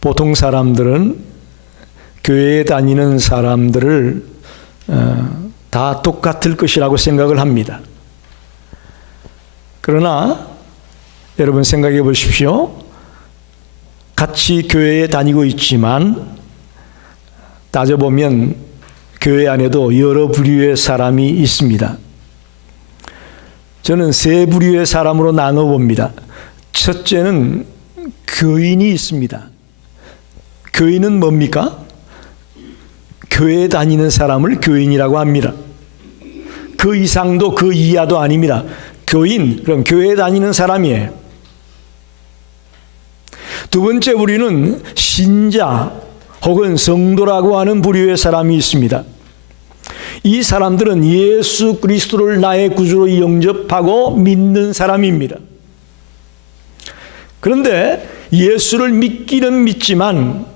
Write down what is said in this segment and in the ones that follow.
보통 사람들은 교회에 다니는 사람들을 다 똑같을 것이라고 생각을 합니다. 그러나 여러분 생각해 보십시오. 같이 교회에 다니고 있지만 따져보면 교회 안에도 여러 부류의 사람이 있습니다. 저는 세 부류의 사람으로 나눠봅니다. 첫째는 교인이 있습니다. 교인은 뭡니까? 교회에 다니는 사람을 교인이라고 합니다. 그 이상도 그 이하도 아닙니다. 교인, 그럼 교회에 다니는 사람이에요. 두 번째 부류는 신자 혹은 성도라고 하는 부류의 사람이 있습니다. 이 사람들은 예수 그리스도를 나의 구주로 영접하고 믿는 사람입니다. 그런데 예수를 믿기는 믿지만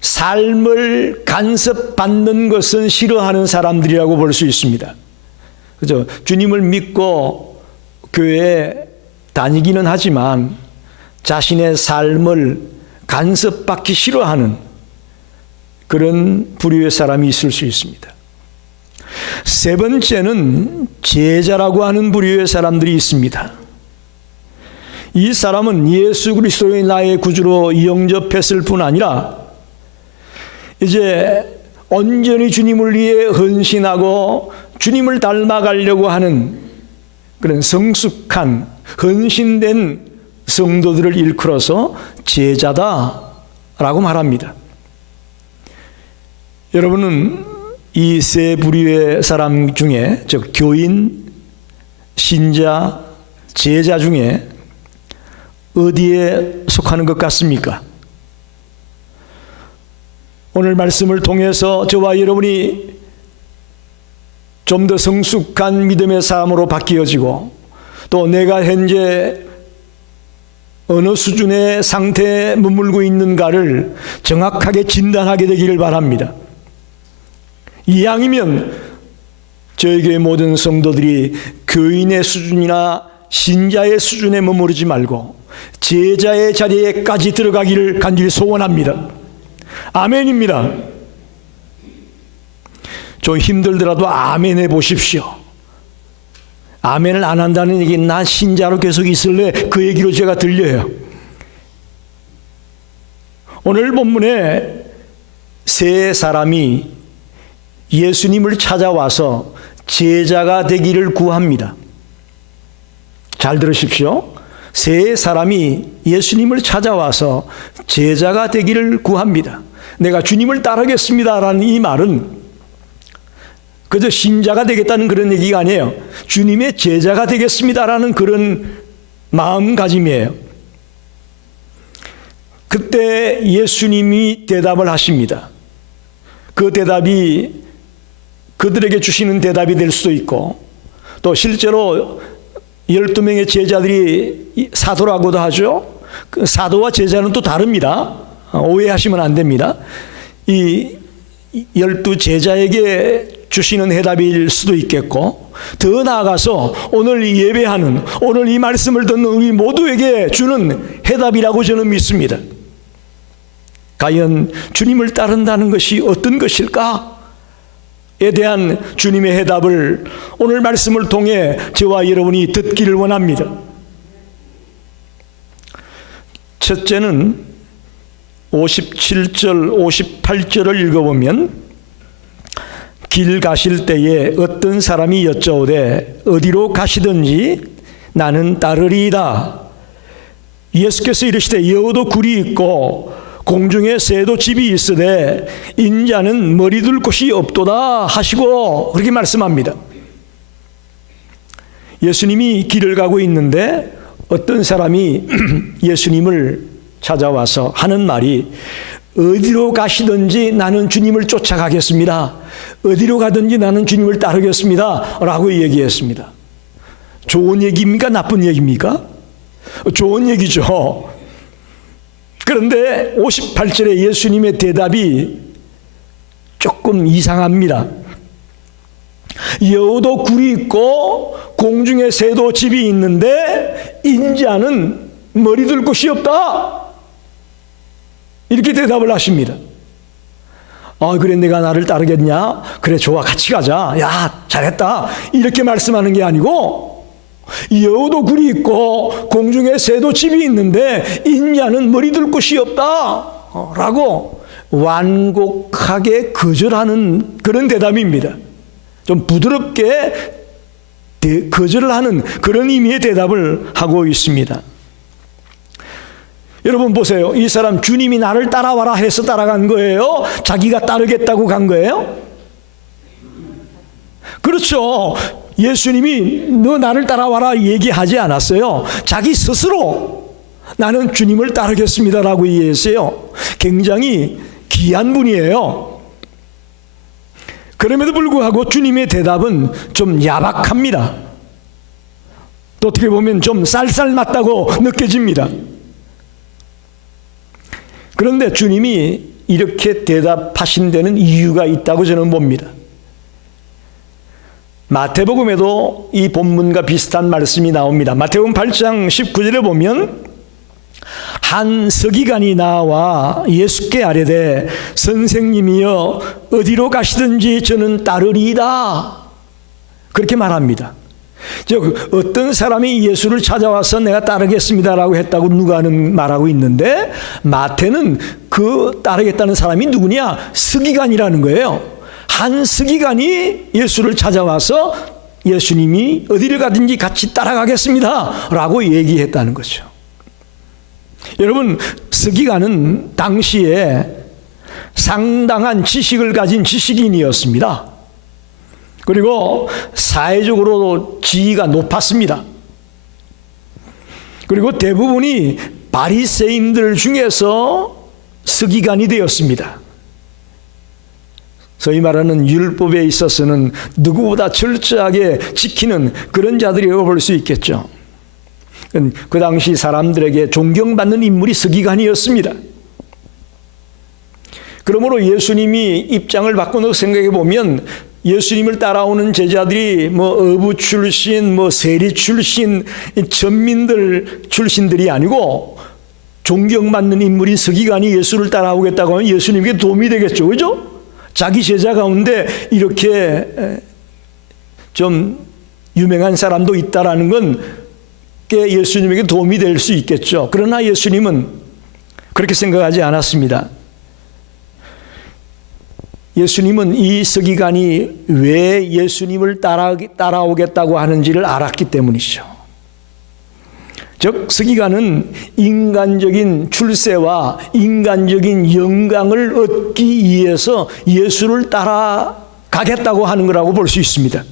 삶을 간섭받는 것은 싫어하는 사람들이라고 볼 수 있습니다. 그죠? 주님을 믿고 교회에 다니기는 하지만 자신의 삶을 간섭받기 싫어하는 그런 부류의 사람이 있을 수 있습니다. 세 번째는 제자라고 하는 부류의 사람들이 있습니다. 이 사람은 예수 그리스도의 나의 구주로 영접했을 뿐 아니라 이제 온전히 주님을 위해 헌신하고 주님을 닮아가려고 하는 그런 성숙한 헌신된 성도들을 일컬어서 제자다라고 말합니다. 여러분은 이 세 부류의 사람 중에, 즉 교인, 신자, 제자 중에 어디에 속하는 것 같습니까? 오늘 말씀을 통해서 저와 여러분이 좀 더 성숙한 믿음의 삶으로 바뀌어지고 또 내가 현재 어느 수준의 상태에 머물고 있는가를 정확하게 진단하게 되기를 바랍니다. 이왕이면 저희 교회 모든 성도들이 교인의 수준이나 신자의 수준에 머무르지 말고 제자의 자리에까지 들어가기를 간절히 소원합니다. 아멘입니다. 좀 힘들더라도 아멘 해보십시오. 아멘을 안 한다는 얘기는 난 신자로 계속 있을래, 그 얘기로 제가 들려요. 오늘 본문에 세 사람이 예수님을 찾아와서 제자가 되기를 구합니다. 잘 들으십시오. 세 사람이 예수님을 찾아와서 제자가 되기를 구합니다. 내가 주님을 따르겠습니다라는 이 말은 그저 신자가 되겠다는 그런 얘기가 아니에요. 주님의 제자가 되겠습니다라는 그런 마음가짐이에요. 그때 예수님이 대답을 하십니다. 그 대답이 그들에게 주시는 대답이 될 수도 있고 또 실제로 12명의 제자들이 사도라고도 하죠. 그 사도와 제자는 또 다릅니다. 오해하시면 안 됩니다. 이 12 제자에게 주시는 해답일 수도 있겠고 더 나아가서 오늘 예배하는, 오늘 이 말씀을 듣는 우리 모두에게 주는 해답이라고 저는 믿습니다. 과연 주님을 따른다는 것이 어떤 것일까? 에 대한 주님의 해답을 오늘 말씀을 통해 저와 여러분이 듣기를 원합니다. 첫째는 57절, 58절을 읽어보면 길 가실 때에 어떤 사람이 여쭤오되 어디로 가시든지 나는 따르리이다. 예수께서 이르시되 여우도 굴이 있고 공중에 새도 집이 있으되 인자는 머리 둘 곳이 없도다 하시고 그렇게 말씀합니다. 예수님이 길을 가고 있는데 어떤 사람이 예수님을 찾아와서 하는 말이 어디로 가시든지 나는 주님을 쫓아가겠습니다. 어디로 가든지 나는 주님을 따르겠습니다. 라고 얘기했습니다. 좋은 얘기입니까? 나쁜 얘기입니까? 좋은 얘기죠. 그런데 58절에 예수님의 대답이 조금 이상합니다. 여우도 굴이 있고 공중에 새도 집이 있는데 인자는 머리 둘 곳이 없다. 이렇게 대답을 하십니다. 그래, 내가 나를 따르겠냐? 그래, 좋아, 같이 가자. 야, 잘했다. 이렇게 말씀하는 게 아니고, 여우도 굴이 있고 공중에 새도 집이 있는데 인자는 머리 둘 곳이 없다 라고 완곡하게 거절하는 그런 대답입니다. 좀 부드럽게 거절을 하는 그런 의미의 대답을 하고 있습니다. 여러분 보세요. 이 사람 주님이 나를 따라와라 해서 따라간 거예요? 자기가 따르겠다고 간 거예요? 그렇죠. 예수님이 너 나를 따라와라 얘기하지 않았어요. 자기 스스로 나는 주님을 따르겠습니다라고 얘기했어요. 굉장히 귀한 분이에요. 그럼에도 불구하고 주님의 대답은 좀 야박합니다. 또 어떻게 보면 좀 쌀쌀맞다고 느껴집니다. 그런데 주님이 이렇게 대답하신 데는 이유가 있다고 저는 봅니다. 마태복음에도 이 본문과 비슷한 말씀이 나옵니다. 마태복음 8장 19절에 보면 한 서기관이 나와 예수께 아뢰되 선생님이여 어디로 가시든지 저는 따르리이다. 그렇게 말합니다. 즉 어떤 사람이 예수를 찾아와서 내가 따르겠습니다라고 했다고 누가는 말하고 있는데 마태는 그 따르겠다는 사람이 누구냐? 서기관이라는 거예요. 한 서기관이 예수를 찾아와서 예수님이 어디를 가든지 같이 따라가겠습니다 라고 얘기했다는 거죠. 여러분, 서기관은 당시에 상당한 지식을 가진 지식인이었습니다. 그리고 사회적으로도 지위가 높았습니다. 그리고 대부분이 바리새인들 중에서 서기관이 되었습니다. 소위 말하는 율법에 있어서는 누구보다 철저하게 지키는 그런 자들이라고 볼 수 있겠죠. 그 당시 사람들에게 존경받는 인물이 서기관이었습니다. 그러므로 예수님이 입장을 바꿔 생각해 보면 예수님을 따라오는 제자들이 어부 출신, 세리 출신, 전민들 출신들이 아니고 존경받는 인물인 서기관이 예수를 따라오겠다고 하면 예수님께 도움이 되겠죠. 그죠? 자기 제자 가운데 이렇게 좀 유명한 사람도 있다라는 건 꽤 예수님에게 도움이 될 수 있겠죠. 그러나 예수님은 그렇게 생각하지 않았습니다. 예수님은 이 서기관이 왜 예수님을 따라오겠다고 하는지를 알았기 때문이죠. 즉 서기관은 인간적인 출세와 인간적인 영광을 얻기 위해서 예수를 따라가겠다고 하는 거라고 볼 수 있습니다.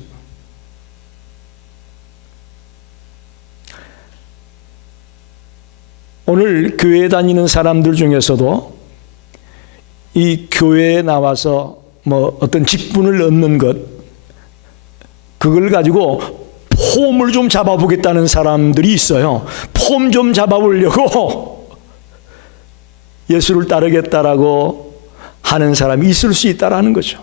오늘 교회 다니는 사람들 중에서도 이 교회에 나와서 어떤 직분을 얻는 것, 그걸 가지고 폼을 좀 잡아보겠다는 사람들이 있어요. 폼 좀 잡아보려고 예수를 따르겠다라고 하는 사람이 있을 수 있다라는 거죠.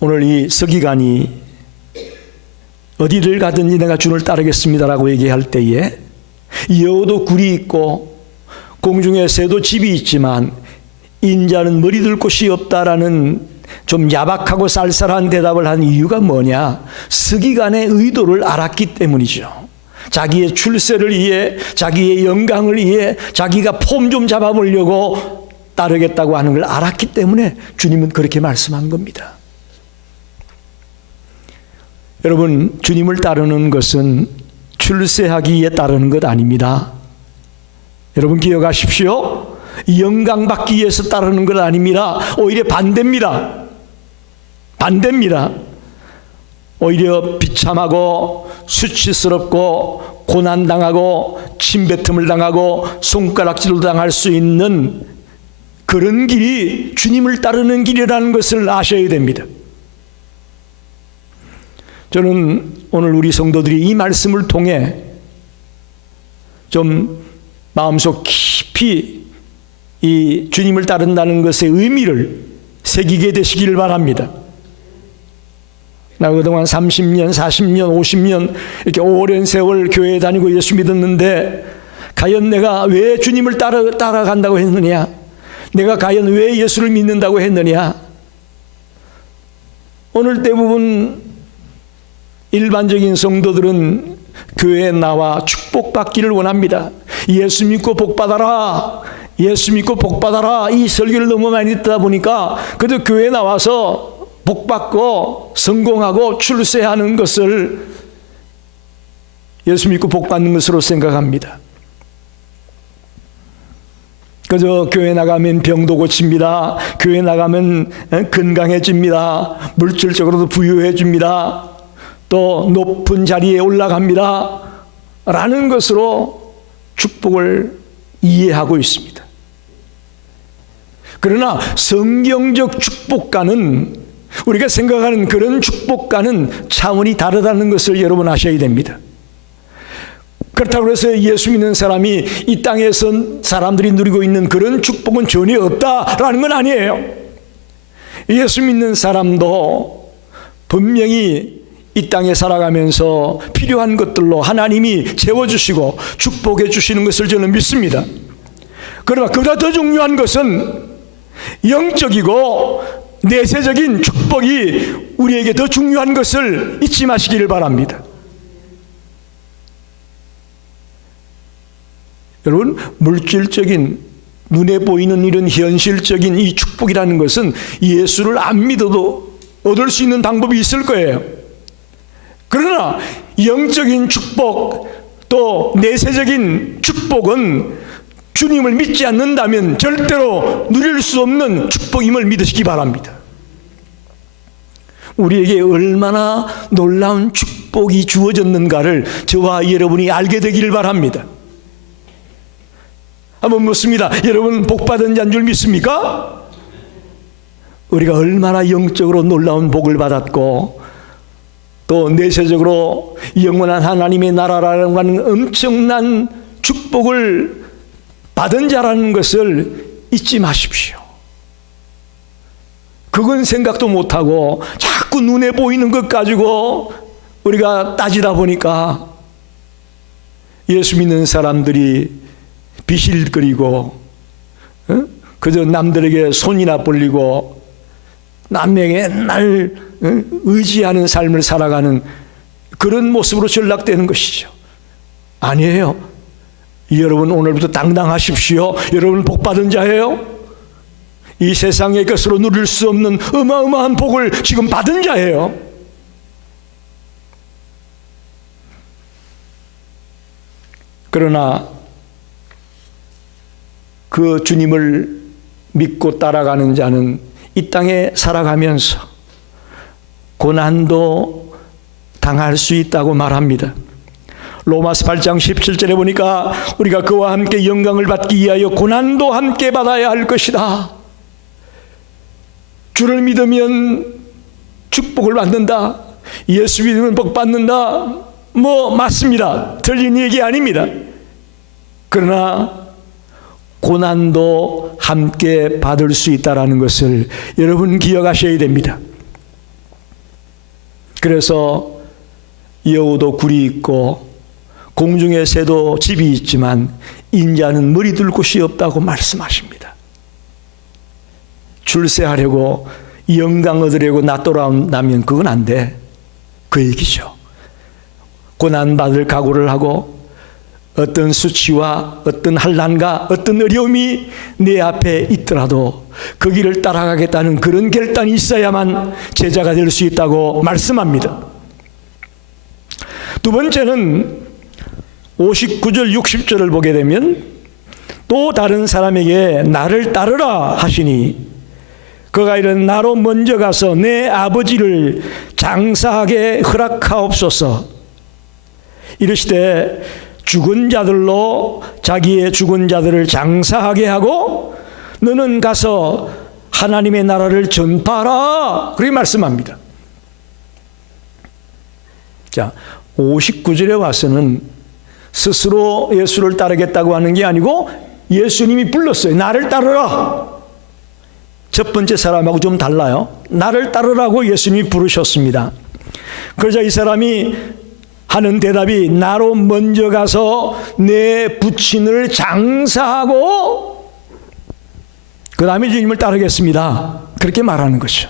오늘 이 서기관이 어디를 가든지 내가 주를 따르겠습니다라고 얘기할 때에 여우도 굴이 있고 공중에 새도 집이 있지만 인자는 머리 둘 곳이 없다라는 좀 야박하고 쌀쌀한 대답을 한 이유가 뭐냐? 서기관의 의도를 알았기 때문이죠. 자기의 출세를 위해, 자기의 영광을 위해, 자기가 폼 좀 잡아보려고 따르겠다고 하는 걸 알았기 때문에 주님은 그렇게 말씀한 겁니다. 여러분, 주님을 따르는 것은 출세하기 위해 따르는 것 아닙니다. 여러분 기억하십시오. 영광받기 위해서 따르는 것 아닙니다. 오히려 반대입니다. 반대입니다. 오히려 비참하고 수치스럽고 고난당하고 침뱉음을 당하고 손가락질을 당할 수 있는 그런 길이 주님을 따르는 길이라는 것을 아셔야 됩니다. 저는 오늘 우리 성도들이 이 말씀을 통해 좀 마음속 깊이 이 주님을 따른다는 것의 의미를 새기게 되시기를 바랍니다. 나 그동안 30년, 40년, 50년 이렇게 오랜 세월 교회에 다니고 예수 믿었는데 과연 내가 왜 주님을 따라간다고 했느냐? 내가 과연 왜 예수를 믿는다고 했느냐? 오늘 대부분 일반적인 성도들은 교회에 나와 축복받기를 원합니다. 예수 믿고 복받아라. 예수 믿고 복받아라. 이 설교를 너무 많이 듣다 보니까 그저 교회에 나와서 복받고 성공하고 출세하는 것을 예수 믿고 복받는 것으로 생각합니다. 그저 교회 나가면 병도 고칩니다. 교회 나가면 건강해집니다. 물질적으로도 부유해집니다. 또 높은 자리에 올라갑니다. 라는 것으로 축복을 이해하고 있습니다. 그러나 성경적 축복과는, 우리가 생각하는 그런 축복과는 차원이 다르다는 것을 여러분 아셔야 됩니다. 그렇다고 해서 예수 믿는 사람이 이 땅에서 사람들이 누리고 있는 그런 축복은 전혀 없다라는 건 아니에요. 예수 믿는 사람도 분명히 이 땅에 살아가면서 필요한 것들로 하나님이 채워주시고 축복해 주시는 것을 저는 믿습니다. 그러나 그보다 더 중요한 것은 영적이고 내세적인 축복이 우리에게 더 중요한 것을 잊지 마시기를 바랍니다. 여러분, 물질적인 눈에 보이는 이런 현실적인 이 축복이라는 것은 예수를 안 믿어도 얻을 수 있는 방법이 있을 거예요. 그러나 영적인 축복, 또 내세적인 축복은 주님을 믿지 않는다면 절대로 누릴 수 없는 축복임을 믿으시기 바랍니다. 우리에게 얼마나 놀라운 축복이 주어졌는가를 저와 여러분이 알게 되기를 바랍니다. 한번 묻습니다. 여러분 복받은 자인 줄 믿습니까? 우리가 얼마나 영적으로 놀라운 복을 받았고 또 내세적으로 영원한 하나님의 나라라는 하는 엄청난 축복을 받은 자라는 것을 잊지 마십시오. 그건 생각도 못하고 자꾸 눈에 보이는 것 가지고 우리가 따지다 보니까 예수 믿는 사람들이 비실거리고 그저 남들에게 손이나 벌리고 남에게 맨날 의지하는 삶을 살아가는 그런 모습으로 전락되는 것이죠. 아니에요. 여러분 오늘부터 당당하십시오. 여러분 복받은 자예요. 이 세상의 것으로 누릴 수 없는 어마어마한 복을 지금 받은 자예요. 그러나 그 주님을 믿고 따라가는 자는 이 땅에 살아가면서 고난도 당할 수 있다고 말합니다. 로마서 8장 17절에 보니까 우리가 그와 함께 영광을 받기 위하여 고난도 함께 받아야 할 것이다. 주를 믿으면 축복을 받는다. 예수 믿으면 복 받는다. 맞습니다. 틀린 얘기 아닙니다. 그러나 고난도 함께 받을 수 있다는 것을 여러분 기억하셔야 됩니다. 그래서 여우도 굴이 있고 공중의 새도 집이 있지만 인자는 머리 둘 곳이 없다고 말씀하십니다. 출세하려고 영광 얻으려고 나 돌아온다면 그건 안 돼. 그 얘기죠. 고난받을 각오를 하고 어떤 수치와 어떤 환난과 어떤 어려움이 내 앞에 있더라도 그 길을 따라가겠다는 그런 결단이 있어야만 제자가 될 수 있다고 말씀합니다. 두 번째는 59절 60절을 보게 되면 또 다른 사람에게 나를 따르라 하시니 그가 이른 나로 먼저 가서 내 아버지를 장사하게 허락하옵소서. 이르시되 죽은 자들로 자기의 죽은 자들을 장사하게 하고 너는 가서 하나님의 나라를 전파하라. 그렇게 말씀합니다. 자, 59절에 와서는 스스로 예수를 따르겠다고 하는 게 아니고 예수님이 불렀어요. 나를 따르라. 첫 번째 사람하고 좀 달라요. 나를 따르라고 예수님이 부르셨습니다. 그러자 이 사람이 하는 대답이 나로 먼저 가서 내 부친을 장사하고 그 다음에 주님을 따르겠습니다. 그렇게 말하는 것이죠.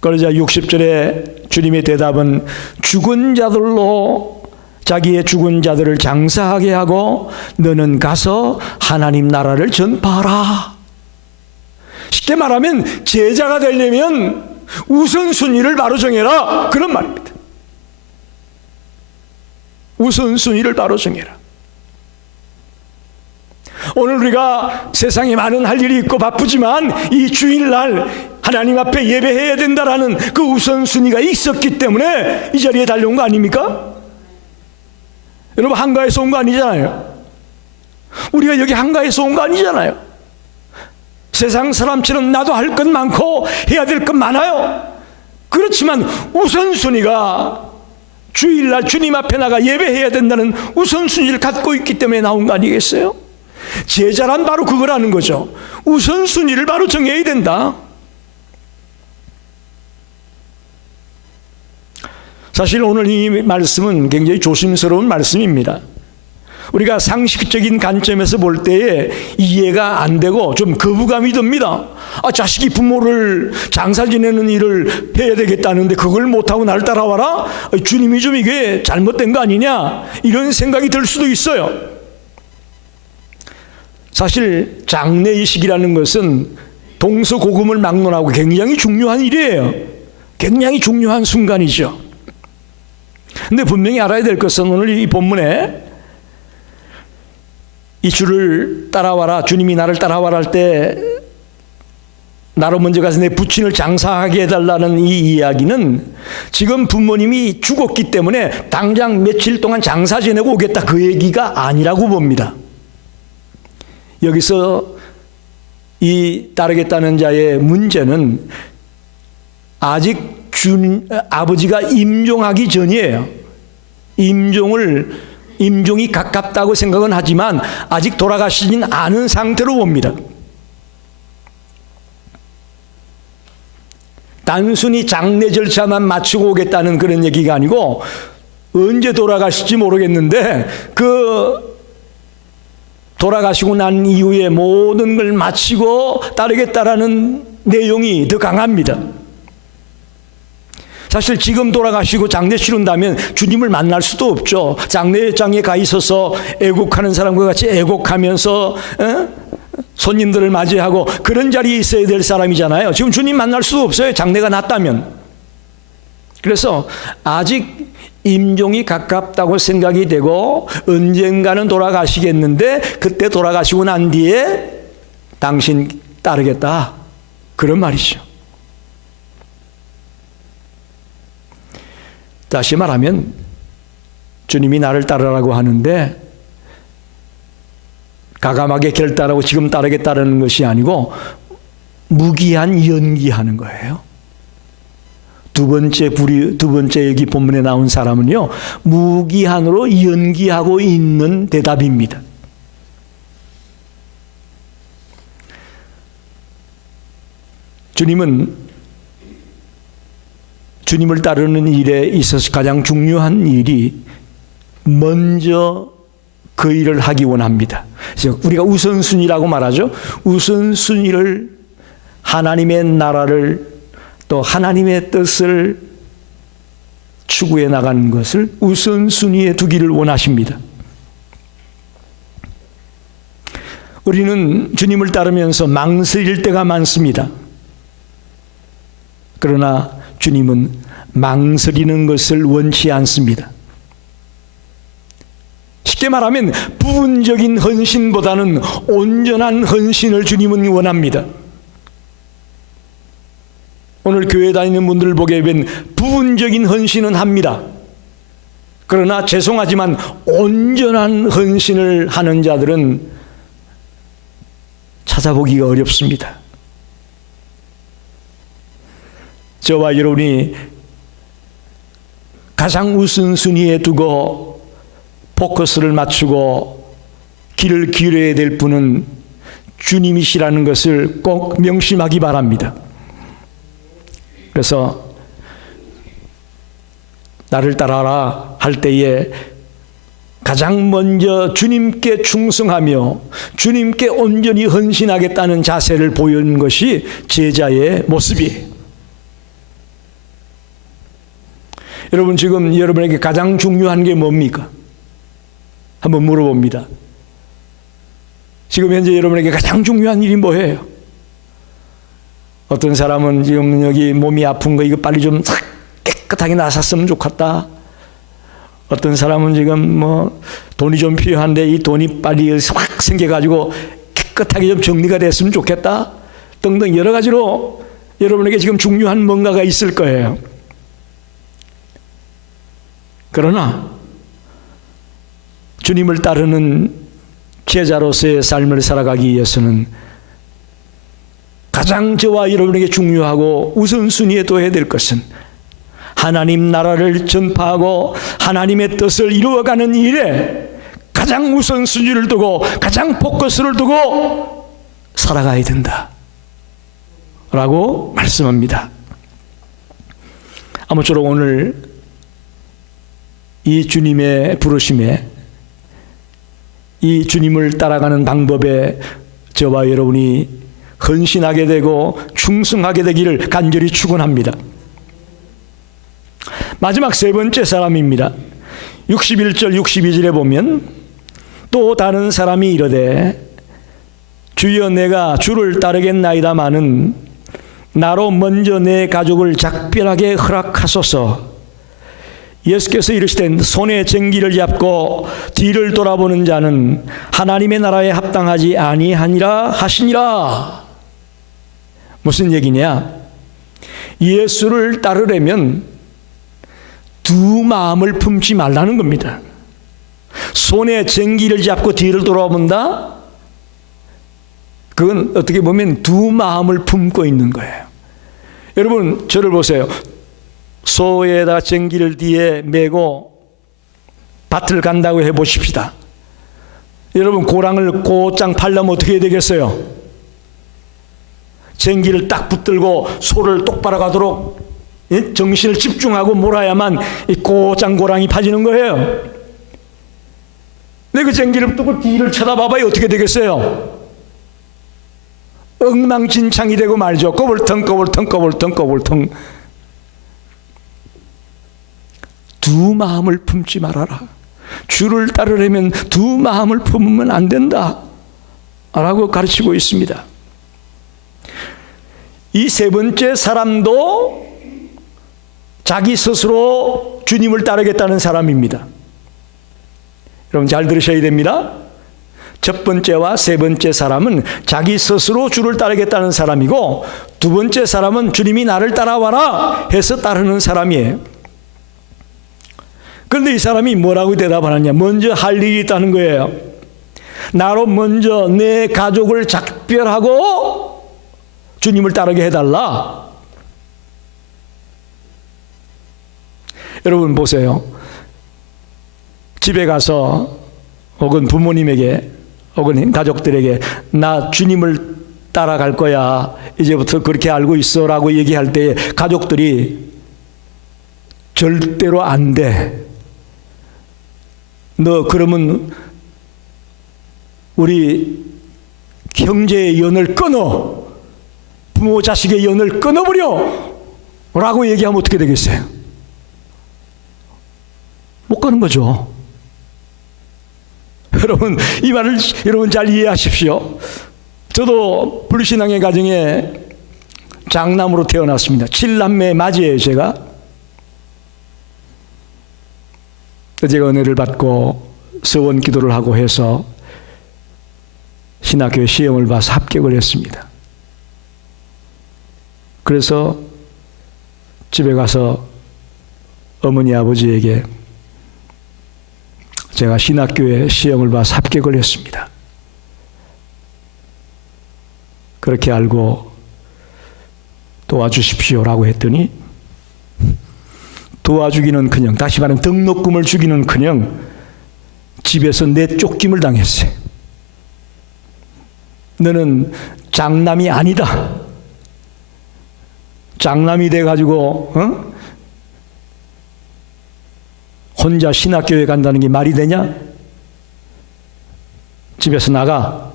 그러자 60절에 주님의 대답은 죽은 자들로 자기의 죽은 자들을 장사하게 하고 너는 가서 하나님 나라를 전파하라. 쉽게 말하면 제자가 되려면 우선순위를 바로 정해라. 그런 말입니다. 우선순위를 바로 정해라. 오늘 우리가 세상에 많은 할 일이 있고 바쁘지만 이 주일날 하나님 앞에 예배해야 된다라는 그 우선순위가 있었기 때문에 이 자리에 달려온 거 아닙니까? 여러분, 한가해서 온 거 아니잖아요. 우리가 여기 한가해서 온 거 아니잖아요. 세상 사람처럼 나도 할 것 많고 해야 될 것 많아요. 그렇지만 우선순위가 주일날 주님 앞에 나가 예배해야 된다는 우선순위를 갖고 있기 때문에 나온 거 아니겠어요? 제자란 바로 그거라는 거죠. 우선순위를 바로 정해야 된다. 사실 오늘 이 말씀은 굉장히 조심스러운 말씀입니다. 우리가 상식적인 관점에서 볼 때에 이해가 안 되고 좀 거부감이 듭니다. 자식이 부모를 장사 지내는 일을 해야 되겠다는데 그걸 못하고 나를 따라와라? 주님이 좀 이게 잘못된 거 아니냐? 이런 생각이 들 수도 있어요. 사실 장례의식이라는 것은 동서고금을 막론하고 굉장히 중요한 일이에요. 굉장히 중요한 순간이죠. 근데 분명히 알아야 될 것은 오늘 이 본문에 이 주를 따라와라, 주님이 나를 따라와라 할 때 나로 먼저 가서 내 부친을 장사하게 해달라는 이 이야기는 지금 부모님이 죽었기 때문에 당장 며칠 동안 장사 지내고 오겠다 그 얘기가 아니라고 봅니다. 여기서 이 따르겠다는 자의 문제는 아직 아버지가 임종하기 전이에요. 임종이 가깝다고 생각은 하지만 아직 돌아가시진 않은 상태로 봅니다. 단순히 장례 절차만 마치고 오겠다는 그런 얘기가 아니고 언제 돌아가실지 모르겠는데 그 돌아가시고 난 이후에 모든 걸 마치고 따르겠다라는 내용이 더 강합니다. 사실 지금 돌아가시고 장례 치른다면 주님을 만날 수도 없죠. 장례장에 가 있어서 애국하는 사람과 같이 애국하면서 손님들을 맞이하고 그런 자리에 있어야 될 사람이잖아요. 지금 주님 만날 수도 없어요. 장례가 났다면. 그래서 아직 임종이 가깝다고 생각이 되고 언젠가는 돌아가시겠는데 그때 돌아가시고 난 뒤에 당신 따르겠다. 그런 말이죠. 다시 말하면 주님이 나를 따르라고 하는데 가감하게 결단하고 지금 따르겠다는 것이 아니고 무기한 연기하는 거예요. 두 번째 여기 본문에 나온 사람은요, 무기한으로 연기하고 있는 대답입니다. 주님을 따르는 일에 있어서 가장 중요한 일이 먼저 그 일을 하기 원합니다. 그래서 우리가 우선순위라고 말하죠. 우선순위를 하나님의 나라를 또 하나님의 뜻을 추구해 나가는 것을 우선순위에 두기를 원하십니다. 우리는 주님을 따르면서 망설일 때가 많습니다. 그러나 주님은 망설이는 것을 원치 않습니다. 쉽게 말하면 부분적인 헌신보다는 온전한 헌신을 주님은 원합니다. 오늘 교회 다니는 분들을 보게 되면 부분적인 헌신은 합니다. 그러나 죄송하지만 온전한 헌신을 하는 자들은 찾아보기가 어렵습니다. 저와 여러분이 가장 우선순위에 두고 포커스를 맞추고 길을 기울여야 될 분은 주님이시라는 것을 꼭 명심하기 바랍니다. 그래서 나를 따라라 할 때에 가장 먼저 주님께 충성하며 주님께 온전히 헌신하겠다는 자세를 보이는 것이 제자의 모습이에요. 여러분, 지금 여러분에게 가장 중요한 게 뭡니까? 한번 물어봅니다. 지금 현재 여러분에게 가장 중요한 일이 뭐예요? 어떤 사람은 지금 여기 몸이 아픈 거 이거 빨리 좀 깨끗하게 나섰으면 좋겠다. 어떤 사람은 지금 뭐 돈이 좀 필요한데 이 돈이 빨리 확 생겨가지고 깨끗하게 좀 정리가 됐으면 좋겠다. 등등 여러 가지로 여러분에게 지금 중요한 뭔가가 있을 거예요. 그러나 주님을 따르는 제자로서의 삶을 살아가기 위해서는 가장 저와 여러분에게 중요하고 우선순위에 둬야 될 것은 하나님 나라를 전파하고 하나님의 뜻을 이루어가는 일에 가장 우선순위를 두고 가장 포커스를 두고 살아가야 된다 라고 말씀합니다. 아무쪼록 오늘 이 주님의 부르심에 이 주님을 따라가는 방법에 저와 여러분이 헌신하게 되고 충성하게 되기를 간절히 축원합니다. 마지막 세 번째 사람입니다. 61절 62절에 보면 또 다른 사람이 이르되 주여 내가 주를 따르겠나이다마는 나로 먼저 내 가족을 작별하게 허락하소서. 예수께서 이르시되 손에 쟁기를 잡고 뒤를 돌아보는 자는 하나님의 나라에 합당하지 아니하니라 하시니라. 무슨 얘기냐? 예수를 따르려면 두 마음을 품지 말라는 겁니다. 손에 쟁기를 잡고 뒤를 돌아본다? 그건 어떻게 보면 두 마음을 품고 있는 거예요. 여러분 저를 보세요. 소에다가 쟁기를 뒤에 메고 밭을 간다고 해보십시다. 여러분 고랑을 곧장 팔려면 어떻게 해야 되겠어요? 쟁기를 딱 붙들고 소를 똑바로 가도록 정신을 집중하고 몰아야만 이 곧장 고랑이 파지는 거예요. 근데 그 쟁기를 붙들고 뒤를 쳐다봐봐야 어떻게 되겠어요? 엉망진창이 되고 말죠. 꼬불텅. 두 마음을 품지 말아라. 주를 따르려면 두 마음을 품으면 안 된다 라고 가르치고 있습니다. 이 세 번째 사람도 자기 스스로 주님을 따르겠다는 사람입니다. 여러분 잘 들으셔야 됩니다. 첫 번째와 세 번째 사람은 자기 스스로 주를 따르겠다는 사람이고, 두 번째 사람은 주님이 나를 따라와라 해서 따르는 사람이에요. 그런데 이 사람이 뭐라고 대답하느냐? 먼저 할 일이 있다는 거예요. 나로 먼저 내 가족을 작별하고 주님을 따르게 해달라. 여러분 보세요. 집에 가서 혹은 부모님에게 혹은 가족들에게 나 주님을 따라갈 거야, 이제부터 그렇게 알고 있어 라고 얘기할 때 가족들이 절대로 안 돼. 너 그러면 우리 형제의 연을 끊어, 부모 자식의 연을 끊어버려 라고 얘기하면 어떻게 되겠어요? 못 가는 거죠. 여러분 이 말을 여러분 잘 이해하십시오. 저도 불신앙의 가정에 장남으로 태어났습니다. 7남매 맞이에요. 제가 은혜를 받고 서원 기도를 하고 해서 신학교에 시험을 봐서 합격을 했습니다. 그래서 집에 가서 어머니 아버지에게 제가 신학교에 시험을 봐서 합격을 했습니다. 그렇게 알고 도와주십시오라고 했더니 도와주기는 그냥, 다시 말하면 등록금을 주기는 그냥 집에서 내쫓김을 당했어요. 너는 장남이 아니다. 장남이 돼가지고 혼자 신학교에 간다는 게 말이 되냐? 집에서 나가.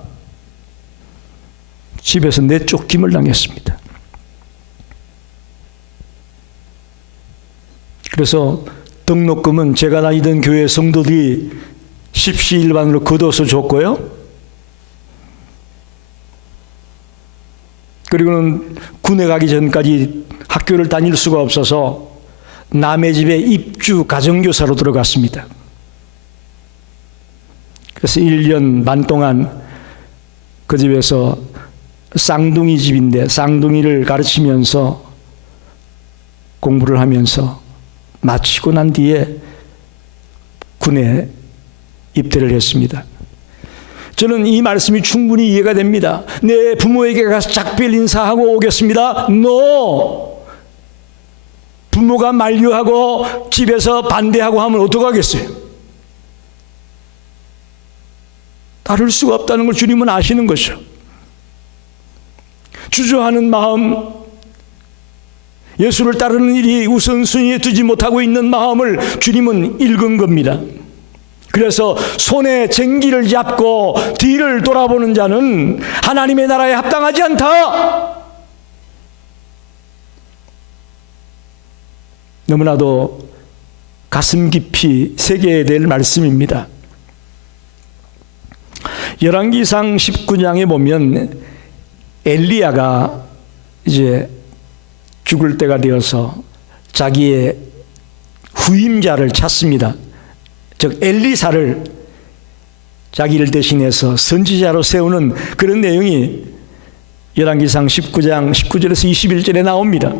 집에서 내쫓김을 당했습니다. 그래서 등록금은 제가 다니던 교회 성도들이 십시일반으로 걷어서 줬고요. 그리고는 군에 가기 전까지 학교를 다닐 수가 없어서 남의 집에 입주 가정교사로 들어갔습니다. 그래서 1년 반 동안 그 집에서 쌍둥이 집인데 쌍둥이를 가르치면서 공부를 하면서 마치고 난 뒤에 군에 입대를 했습니다. 저는 이 말씀이 충분히 이해가 됩니다. 내 부모에게 가서 작별 인사하고 오겠습니다. No! 부모가 만류하고 집에서 반대하고 하면 어떡하겠어요? 따를 수가 없다는 걸 주님은 아시는 거죠. 주저하는 마음, 예수를 따르는 일이 우선순위에 두지 못하고 있는 마음을 주님은 읽은 겁니다. 그래서 손에 쟁기를 잡고 뒤를 돌아보는 자는 하나님의 나라에 합당하지 않다. 너무나도 가슴 깊이 새겨야 될 말씀입니다. 열왕기상 19장에 보면 엘리야가 이제 죽을 때가 되어서 자기의 후임자를 찾습니다. 즉 엘리사를 자기를 대신해서 선지자로 세우는 그런 내용이 열왕기상 19장 19절에서 21절에 나옵니다.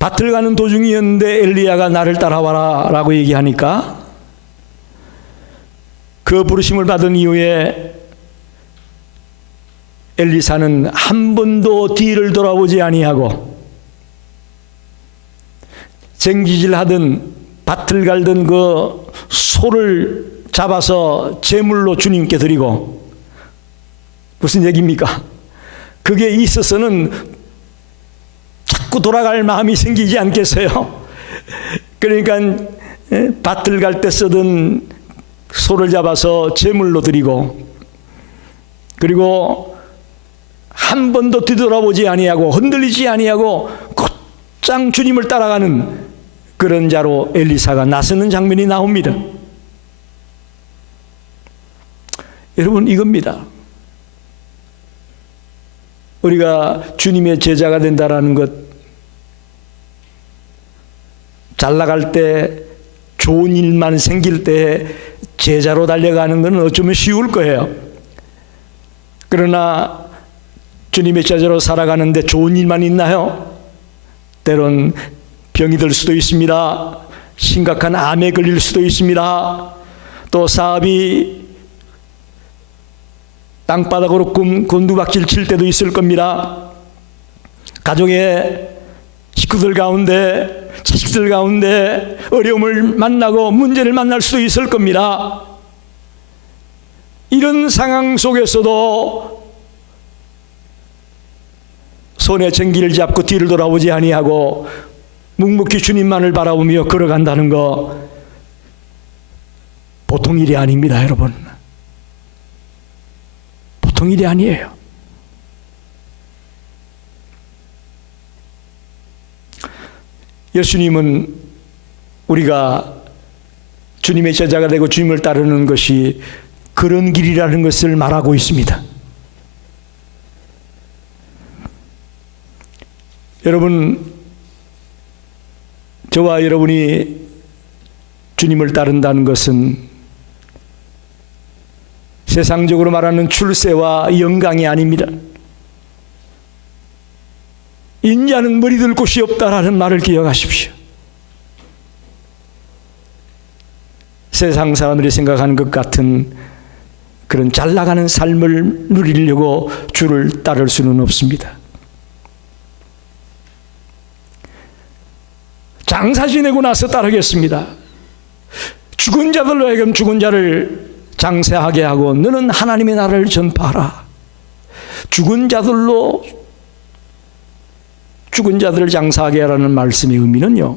밭을 가는 도중이었는데 엘리야가 나를 따라와라 라고 얘기하니까 그 부르심을 받은 이후에 엘리사는 한 번도 뒤를 돌아보지 아니하고 쟁기질하던 밭을 갈던 그 소를 잡아서 제물로 주님께 드리고, 무슨 얘기입니까? 그게 있어서는 자꾸 돌아갈 마음이 생기지 않겠어요? 그러니까 밭을 갈 때 쓰던 소를 잡아서 제물로 드리고, 그리고 한 번도 뒤돌아보지 아니하고 흔들리지 아니하고 곧장 주님을 따라가는 그런 자로 엘리사가 나서는 장면이 나옵니다. 여러분, 이겁니다. 우리가 주님의 제자가 된다라는 것, 잘 나갈 때, 좋은 일만 생길 때 제자로 달려가는 것은 어쩌면 쉬울 거예요. 그러나 주님의 제자로 살아가는데 좋은 일만 있나요? 때론 병이 들 수도 있습니다. 심각한 암에 걸릴 수도 있습니다. 또 사업이 땅바닥으로 곤두박질 칠 때도 있을 겁니다. 가족의 식구들 가운데, 자식들 가운데 어려움을 만나고 문제를 만날 수도 있을 겁니다. 이런 상황 속에서도 손에 쟁기를 잡고 뒤를 돌아보지 아니하고 묵묵히 주님만을 바라보며 걸어간다는 거 보통 일이 아닙니다, 여러분. 보통 일이 아니에요. 예수님은 우리가 주님의 제자가 되고 주님을 따르는 것이 그런 길이라는 것을 말하고 있습니다. 여러분, 저와 여러분이 주님을 따른다는 것은 세상적으로 말하는 출세와 영광이 아닙니다. 인자는 머리 들 곳이 없다라는 말을 기억하십시오. 세상 사람들이 생각하는 것 같은 그런 잘 나가는 삶을 누리려고 주를 따를 수는 없습니다. 장사 지내고 나서 따르겠습니다. 죽은 자들로 하여금 죽은 자를 장사하게 하고 너는 하나님의 나라를 전파하라. 죽은 자들로 죽은 자들을 장사하게 하라는 말씀의 의미는요,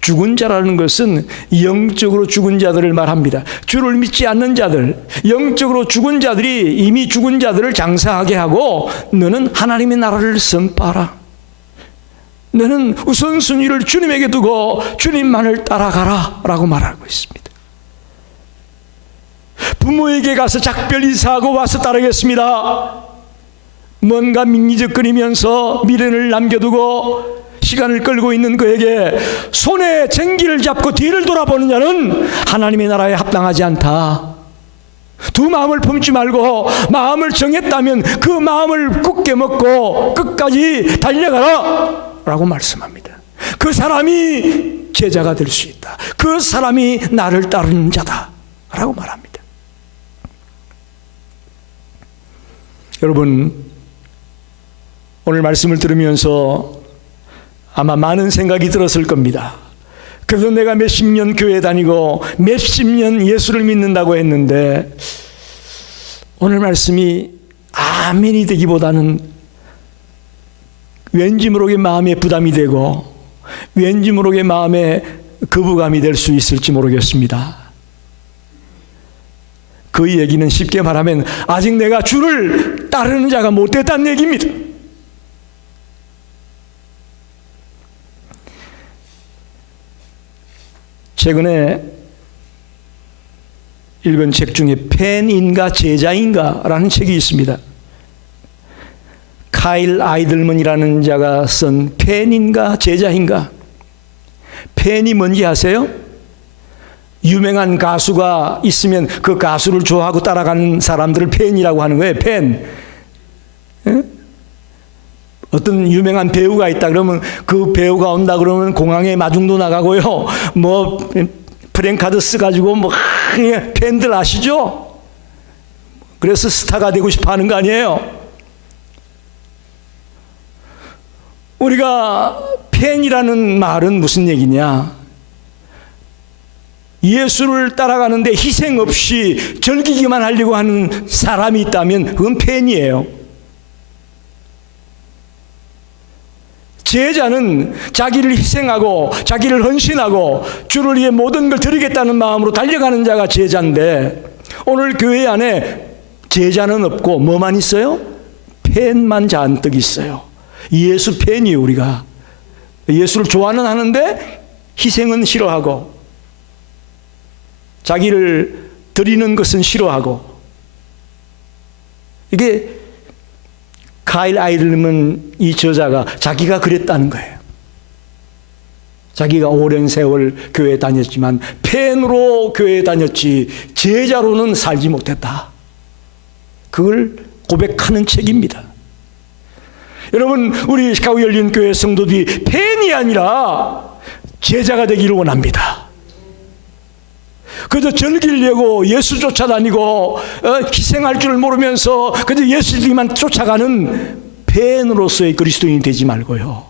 죽은 자라는 것은 영적으로 죽은 자들을 말합니다. 주를 믿지 않는 자들, 영적으로 죽은 자들이 이미 죽은 자들을 장사하게 하고, 너는 하나님의 나라를 선포하라. 너는 우선순위를 주님에게 두고 주님만을 따라가라 라고 말하고 있습니다. 부모에게 가서 작별 인사하고 와서 따르겠습니다. 뭔가 민기적거리면서 미련을 남겨두고 시간을 끌고 있는 그에게 손에 쟁기를 잡고 뒤를 돌아보는 자는 하나님의 나라에 합당하지 않다. 두 마음을 품지 말고 마음을 정했다면 그 마음을 굳게 먹고 끝까지 달려가라 라고 말씀합니다. 그 사람이 제자가 될 수 있다. 그 사람이 나를 따르는 자다 라고 말합니다. 여러분, 오늘 말씀을 들으면서 아마 많은 생각이 들었을 겁니다. 그래서 내가 몇십 년 교회 다니고 몇십 년 예수를 믿는다고 했는데, 오늘 말씀이 아멘이 되기보다는 왠지 모르게 마음에 부담이 되고 왠지 모르게 마음에 거부감이 될 수 있을지 모르겠습니다. 그 얘기는 쉽게 말하면 아직 내가 주를 따르는 자가 못 됐다는 얘기입니다. 최근에 읽은 책 중에 팬인가 제자인가 라는 책이 있습니다. 카일 아이들먼이라는 자가 쓴 팬인가 제자인가. 팬이 뭔지 아세요? 유명한 가수가 있으면 그 가수를 좋아하고 따라가는 사람들을 팬이라고 하는 거예요. 팬. 어떤 유명한 배우가 있다 그러면 그 배우가 온다 그러면 공항에 마중도 나가고요. 뭐 프랭카드 써가지고 뭐 팬들 아시죠? 그래서 스타가 되고 싶어 하는 거 아니에요? 우리가 팬이라는 말은 무슨 얘기냐? 예수를 따라가는데 희생 없이 즐기기만 하려고 하는 사람이 있다면 그건 팬이에요. 제자는 자기를 희생하고 자기를 헌신하고 주를 위해 모든 걸 드리겠다는 마음으로 달려가는 자가 제자인데, 오늘 교회 안에 제자는 없고 뭐만 있어요? 팬만 잔뜩 있어요. 예수 팬이에요. 우리가 예수를 좋아는 하는데 희생은 싫어하고 자기를 드리는 것은 싫어하고. 이게 카일 아이들먼 이 저자가 자기가 그랬다는 거예요. 자기가 오랜 세월 교회에 다녔지만 팬으로 교회에 다녔지 제자로는 살지 못했다. 그걸 고백하는 책입니다. 여러분, 우리 시카고 열린교회 성도들이 팬이 아니라 제자가 되기를 원합니다. 그저 즐기려고 예수 쫓아다니고 희생할 줄 모르면서 그저 예수님만 쫓아가는 팬으로서의 그리스도인이 되지 말고요,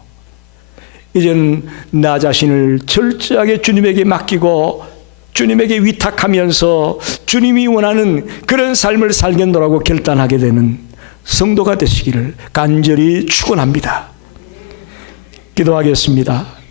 이제는 나 자신을 철저하게 주님에게 맡기고 주님에게 위탁하면서 주님이 원하는 그런 삶을 살겠노라고 결단하게 되는 성도가 되시기를 간절히 축원합니다. 기도하겠습니다.